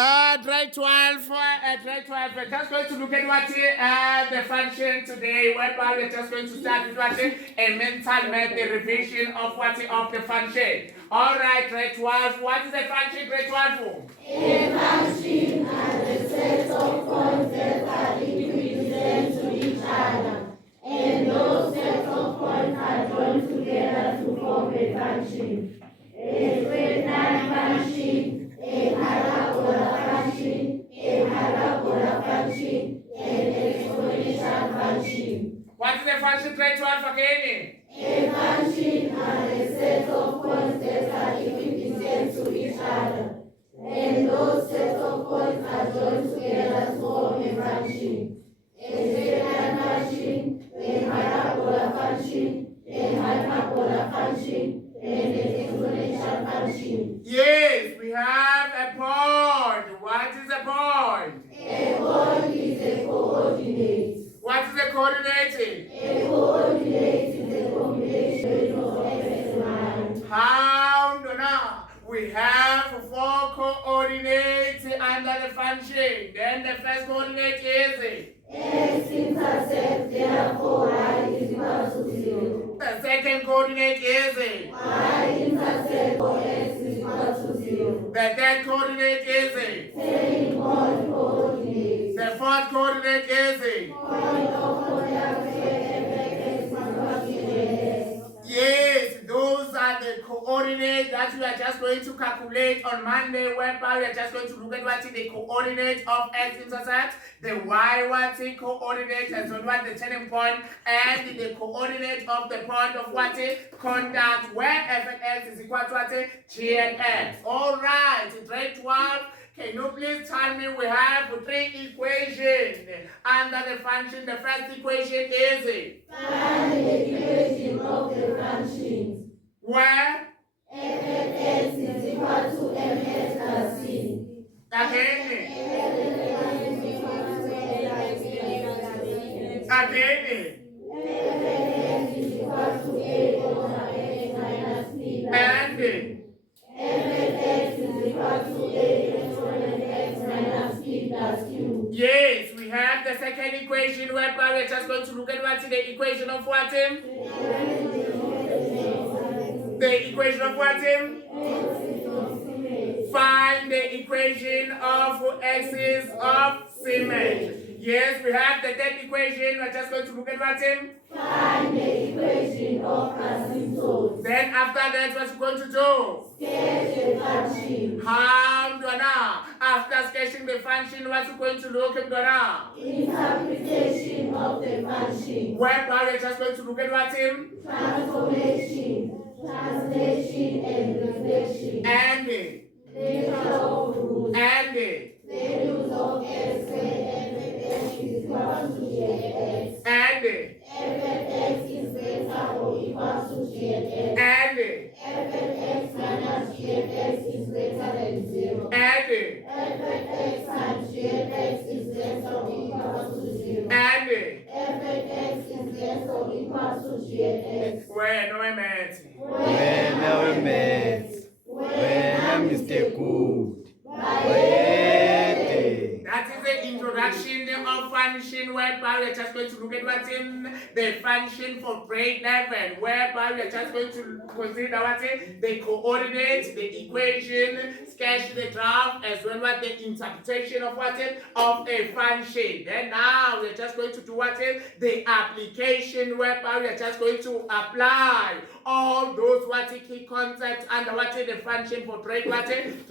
Grade 12, we're just going to look at what the function today, whereby we're just going to start with what a mental math, the revision of what of the function. Alright, grade 12, what is the function grade 12? A function has a set of points that are equivalent to each other, and those sets of points are joined together to form a function. A straight line function, a parabola function, a parabola function, and exponential function. What is the function grade 12 again? A function has a set of points that are equivalent to each other, and those sets of points are joined together to form a function. A straight line function, a parabola function, a hyperbola function, and an exponential function. Yes, we have a point. What is a point? A point is a coordinate. What is a coordinate? A coordinate is a combination of x and y. How now? We have 4 coordinates under the function. Then the first coordinate is X-intercept, therefore y is equal to 0. the second coordinate is Y-intercept for x is equal to 0. the third coordinate is Same point coordinates. the fourth coordinate is Point of contact fx is equal to x. yes, those are the coordinates that we are just going to calculate on Monday, whereby we are just going to look at what is the coordinate of x-intercept, the y coordinate, and so what the turning point, and the coordinate of the point of what contact, where f and x is equal to what g and x. All right, grade 12. Can you please tell me we have 3 equations under the function? The first equation is Find the equation of the functions. where? F and x is equal to ms plus c. Again. Again. F and x is equal to a over x minus b. And F and x is equal to a exponent x minus p plus q. yes, we have the second equation whereby we're just going to look at what's the equation of what? The equation of what? Find the equation of axis of symmetry. Yes, we have the third equation. We're just going to look at what? Find the equation of asymptotes. Then after that, what we're going to do? Sketch a function. How do now? After sketching the function, what we're going to look at now? Interpretation of the function. Whereby we're just going to look at what? Transformation, translation, and reflection. And Nature of rules. Values of x when f and x is equal to g and x. and F and x is greater or equal to g and x. F and x minus g and x is greater than 0. F and x times g and x is less or equal to 0. F and x is less or equal to g and x. when we met. When we met, when I'm Mr. Good. That is the introduction of function, whereby we are just going to look at what's in the function for grade 11, whereby we are just going to consider what's in the coordinates, the equation, sketch the graph, as well as the interpretation of what's in of a function. Then now we are just going to do what's in the application, whereby we are just going to apply all those what key concepts under what the function for grade what grade